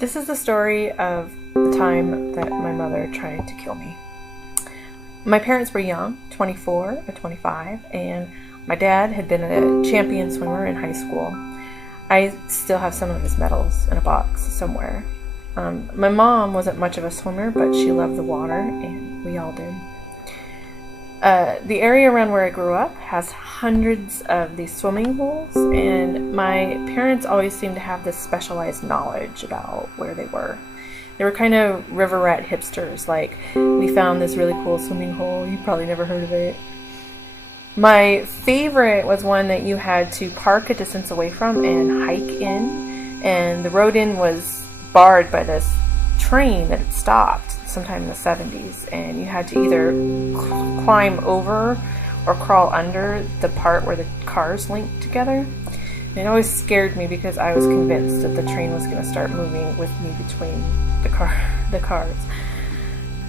This is the story of the time that my mother tried to kill me. My parents were young, 24 or 25, and my dad had been a champion swimmer in high school. I still have some of his medals in a box somewhere. My mom wasn't much of a swimmer, but she loved the water, and we all did. The area around where I grew up has hundreds of these swimming pools, and my parents always seemed to have this specialized knowledge about where they were. They were kind of river rat hipsters, like, we found this really cool swimming hole, you probably never heard of it. My favorite was one that you had to park a distance away from and hike in, and the road in was barred by this train that had stopped sometime in the 70s, and you had to either climb over or crawl under the part where the cars linked together. And it always scared me because I was convinced that the train was going to start moving with me between the cars.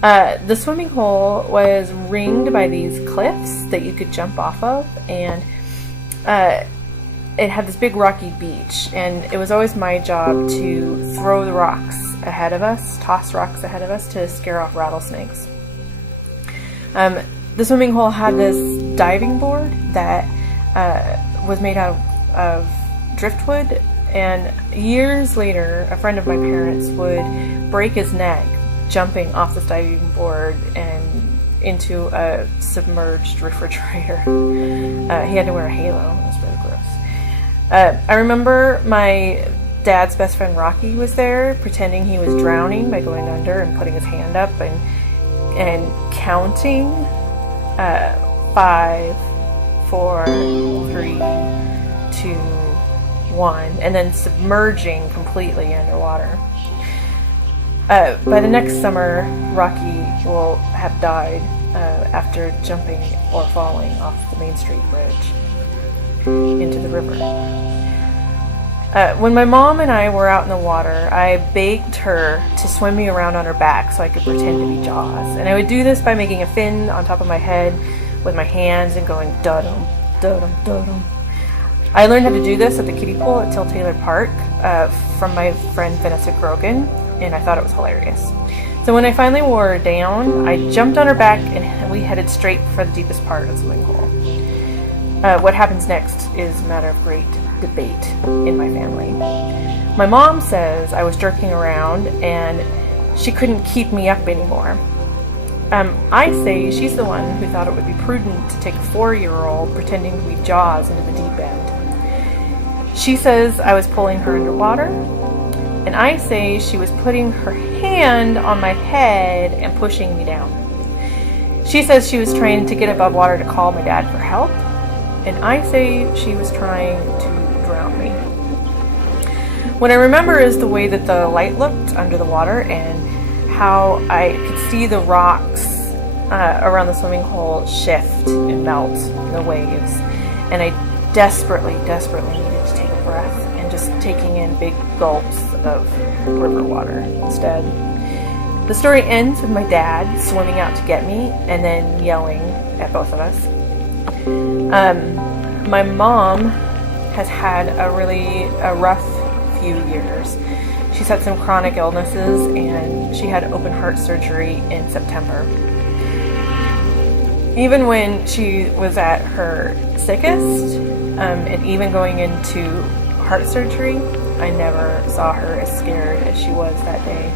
The swimming hole was ringed by these cliffs that you could jump off of, and it had this big rocky beach, and it was always my job to throw the rocks ahead of us, toss rocks ahead of us to scare off rattlesnakes. The swimming hole had this diving board that was made out of driftwood, and years later, a friend of my parents would break his neck jumping off this diving board and into a submerged refrigerator. He had to wear a halo. It was really gross. I remember my dad's best friend Rocky was there, pretending he was drowning by going under and putting his hand up and counting 5, 4, 3, 2, 1, and then submerging completely underwater. By the next summer, Rocky will have died after jumping or falling off the Main Street Bridge into the river. When my mom and I were out in the water, I begged her to swim me around on her back so I could pretend to be Jaws. And I would do this by making a fin on top of my head with my hands and going dudum, dudum, dudum. I learned how to do this at the kiddie pool at Till Taylor Park from my friend Vanessa Grogan, and I thought it was hilarious. So when I finally wore her down, I jumped on her back and we headed straight for the deepest part of the swimming hole. What happens next is a matter of great debate in my family. My mom says I was jerking around and she couldn't keep me up anymore. I say she's the one who thought it would be prudent to take a 4-year-old pretending to be Jaws into the deep end. She says I was pulling her underwater, and I say she was putting her hand on my head and pushing me down. She says she was trying to get above water to call my dad for help, and I say she was trying to drown me. What I remember is the way that the light looked under the water and how I could see the rocks around the swimming hole shift and melt in the waves, and I desperately needed to take a breath and just taking in big gulps of river water instead. The story ends with my dad swimming out to get me and then yelling at both of us. My mom has had a rough few years. She's had some chronic illnesses, and she had open heart surgery in September. Even when she was at her sickest, and even going into heart surgery, I never saw her as scared as she was that day.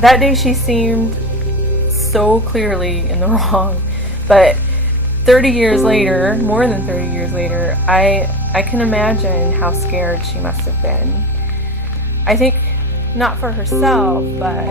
That day she seemed so clearly in the wrong, but 30 years later, more than 30 years later, I can imagine how scared she must have been. I think not for herself, but